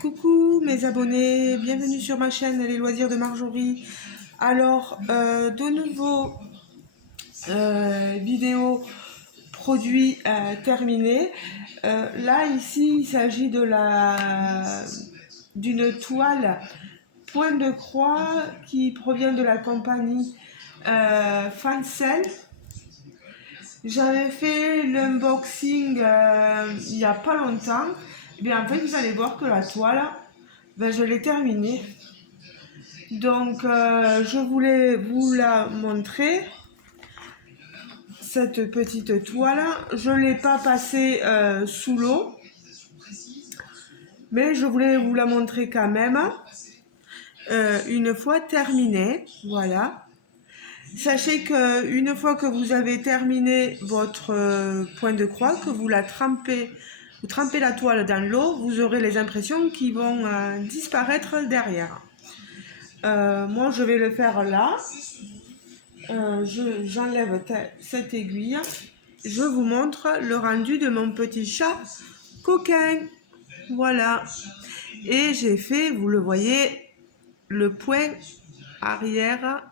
Coucou mes abonnés, bienvenue sur ma chaîne Les Loisirs de Marjorie. Alors, de nouveaux vidéos produits terminés. Là, ici, il s'agit d'une toile point de croix qui provient de la compagnie Fancel. J'avais fait l'unboxing il n'y a pas longtemps. Et bien en fait, vous allez voir que la toile, je l'ai terminée. Donc, je voulais vous la montrer. Cette petite toile, je ne l'ai pas passée sous l'eau. Mais je voulais vous la montrer quand même. Une fois terminée, voilà. Sachez qu'une fois que vous avez terminé votre point de croix, que vous trempez la toile dans l'eau, vous aurez les impressions qui vont disparaître derrière. Moi, je vais le faire là. J'enlève cette aiguille. Je vous montre le rendu de mon petit chat coquin. Voilà. Et j'ai fait, vous le voyez, le point arrière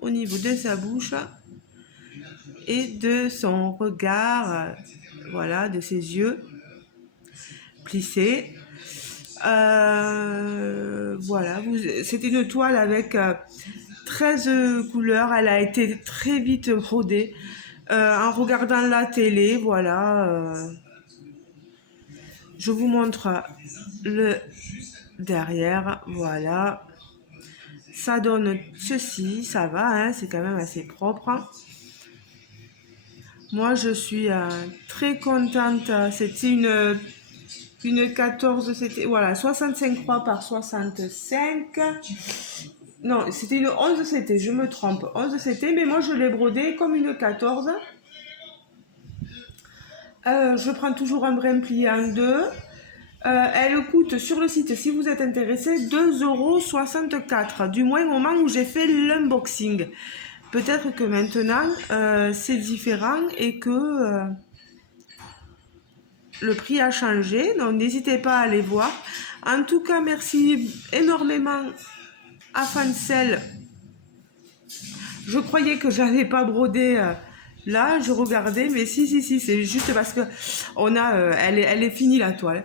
au niveau de sa bouche et de son regard, voilà, de ses yeux plissés. Voilà, c'était une toile avec 13 couleurs. Elle a été très vite brodée en regardant la télé. Voilà, je vous montre le derrière. Voilà, ça donne ceci, ça va, hein, c'est quand même assez propre. Moi, je suis très contente. C'était une 14, c'était voilà, 65 croix par 65. Non, c'était une 11 CT, je me trompe. 11 CT, mais moi je l'ai brodé comme une 14. Je prends toujours un brin plié en deux. Elle coûte sur le site, si vous êtes intéressé, 2,64 €. Du moins au moment où j'ai fait l'unboxing. Peut-être que maintenant c'est différent et que le prix a changé. Donc n'hésitez pas à aller voir. En tout cas, merci énormément à Fancel. Je croyais que j'avais pas brodé là, je regardais, mais si, c'est juste parce que on a, elle est finie la toile.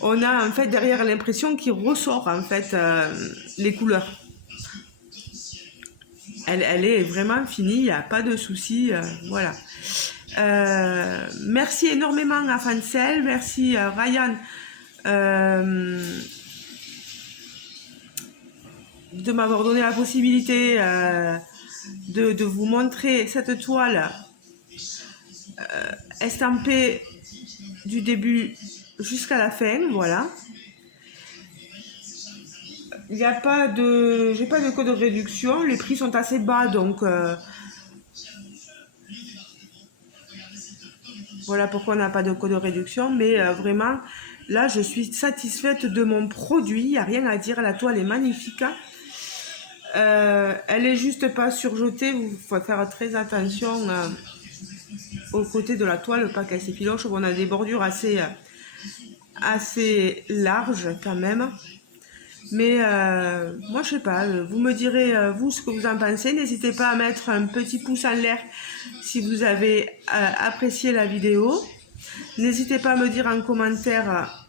On a en fait derrière l'impression qu'il ressort en fait les couleurs. Elle est vraiment finie, il n'y a pas de souci, voilà. Merci énormément à Fancel, merci Ryan de m'avoir donné la possibilité de vous montrer cette toile estampée du début jusqu'à la fin, voilà. Il n'y a pas de, j'ai pas de code de réduction, les prix sont assez bas, donc voilà pourquoi on n'a pas de code de réduction, mais vraiment, là, je suis satisfaite de mon produit, il n'y a rien à dire, la toile est magnifique. Elle est juste pas surjotée, il faut faire très attention au côté de la toile, pas qu'elle s'effiloche. On a des bordures assez larges quand même. Mais moi je sais pas, vous me direz vous ce que vous en pensez. N'hésitez pas à mettre un petit pouce en l'air si vous avez apprécié la vidéo. N'hésitez pas à me dire en commentaire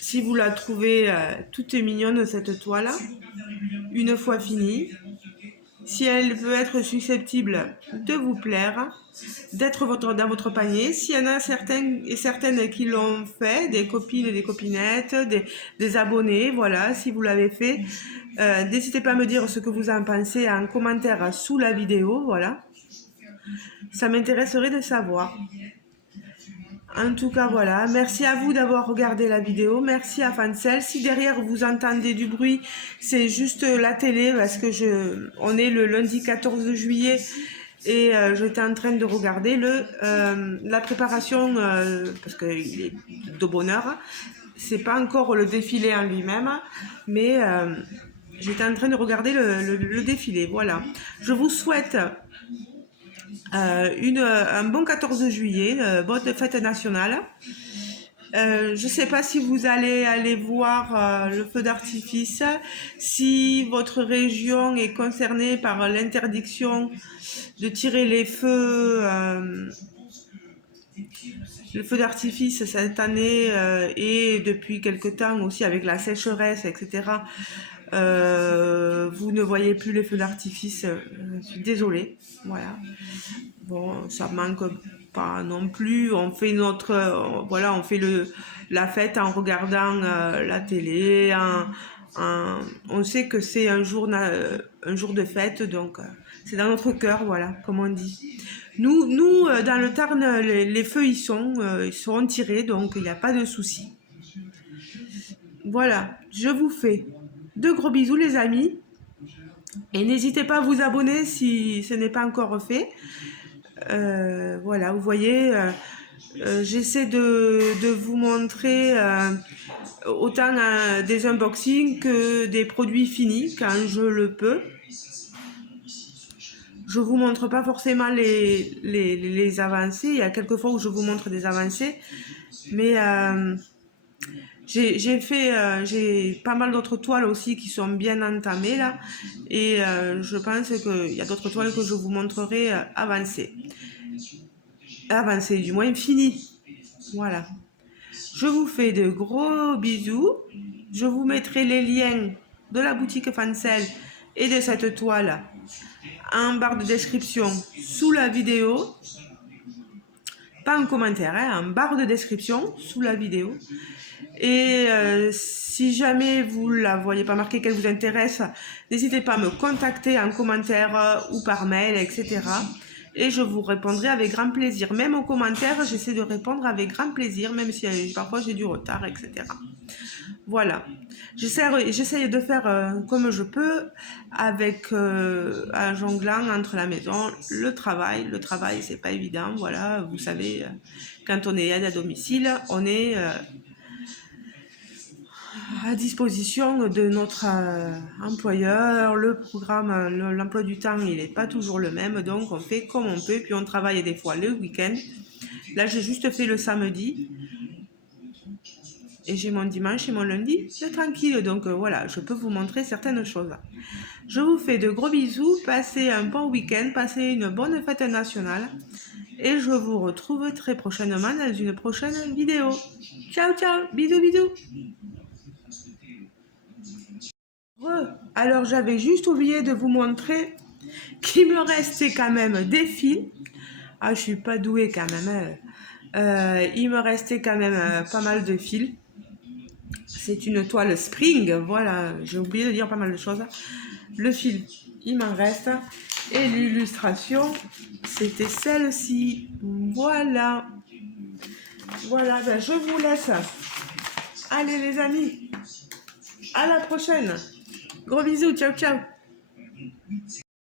si vous la trouvez toute mignonne cette toile, une fois finie. Si elle veut être susceptible de vous plaire, d'être dans votre panier. S'il y en a certains et certaines qui l'ont fait, des copines et des copinettes, des abonnés, voilà, si vous l'avez fait, n'hésitez pas à me dire ce que vous en pensez en commentaire sous la vidéo, voilà. Ça m'intéresserait de savoir. En tout cas, voilà, merci à vous d'avoir regardé la vidéo, merci à Fancel. Si derrière vous entendez du bruit, c'est juste la télé parce que on est le lundi 14 juillet et j'étais en train de regarder la préparation, parce qu'il est de bonne heure. C'est pas encore le défilé en lui-même, mais j'étais en train de regarder le défilé, voilà. Je vous souhaite un bon 14 juillet, bonne fête nationale. Je ne sais pas si vous allez aller voir le feu d'artifice, si votre région est concernée par l'interdiction de tirer le feu d'artifice cette année et depuis quelque temps aussi avec la sécheresse, etc. Vous ne voyez plus les feux d'artifice. Je suis désolée. Voilà. Bon, ça manque pas non plus. On fait voilà, on fait la fête en regardant la télé. On sait que c'est un jour de fête, donc c'est dans notre cœur, voilà, comme on dit. Nous dans le Tarn, les feux ils seront tirés, donc il n'y a pas de souci. Voilà, je vous fais de gros bisous les amis. Et n'hésitez pas à vous abonner si ce n'est pas encore fait. Voilà, vous voyez, j'essaie de vous montrer autant des unboxings que des produits finis quand je le peux. Je vous montre pas forcément les avancées. Il y a quelques fois où je vous montre des avancées, mais j'ai pas mal d'autres toiles aussi qui sont bien entamées là, et je pense qu'il y a d'autres toiles que je vous montrerai avancées, du moins finies. Voilà. Je vous fais de gros bisous. Je vous mettrai les liens de la boutique Fancel et de cette toile en barre de description sous la vidéo. Pas en commentaire, hein, en barre de description sous la vidéo. Et si jamais vous ne la voyez pas marquée, qu'elle vous intéresse, n'hésitez pas à me contacter en commentaire ou par mail, etc. Et je vous répondrai avec grand plaisir. Même aux commentaires, j'essaie de répondre avec grand plaisir, même si parfois j'ai du retard, etc. Voilà. J'essaie de faire comme je peux, avec en jonglant entre la maison, le travail. Le travail, c'est pas évident, voilà. Vous savez, quand on est aide à domicile, on est à disposition de notre employeur. Le programme, l'emploi du temps, il n'est pas toujours le même, donc on fait comme on peut, puis on travaille des fois le week-end. Là, j'ai juste fait le samedi, et j'ai mon dimanche et mon lundi, c'est tranquille, donc voilà, je peux vous montrer certaines choses. Je vous fais de gros bisous, passez un bon week-end, passez une bonne fête nationale, et je vous retrouve très prochainement dans une prochaine vidéo. Ciao, ciao, bisous, bisous. Alors j'avais juste oublié de vous montrer qu'il me restait quand même des fils. Ah, je suis pas douée quand même. Il me restait quand même pas mal de fils. C'est une toile spring, voilà, j'ai oublié de dire pas mal de choses. Le fil, il m'en reste. Et l'illustration, c'était celle-ci. Voilà. Voilà, ben je vous laisse. Allez les amis, à la prochaine. Gros bisous, ciao ciao.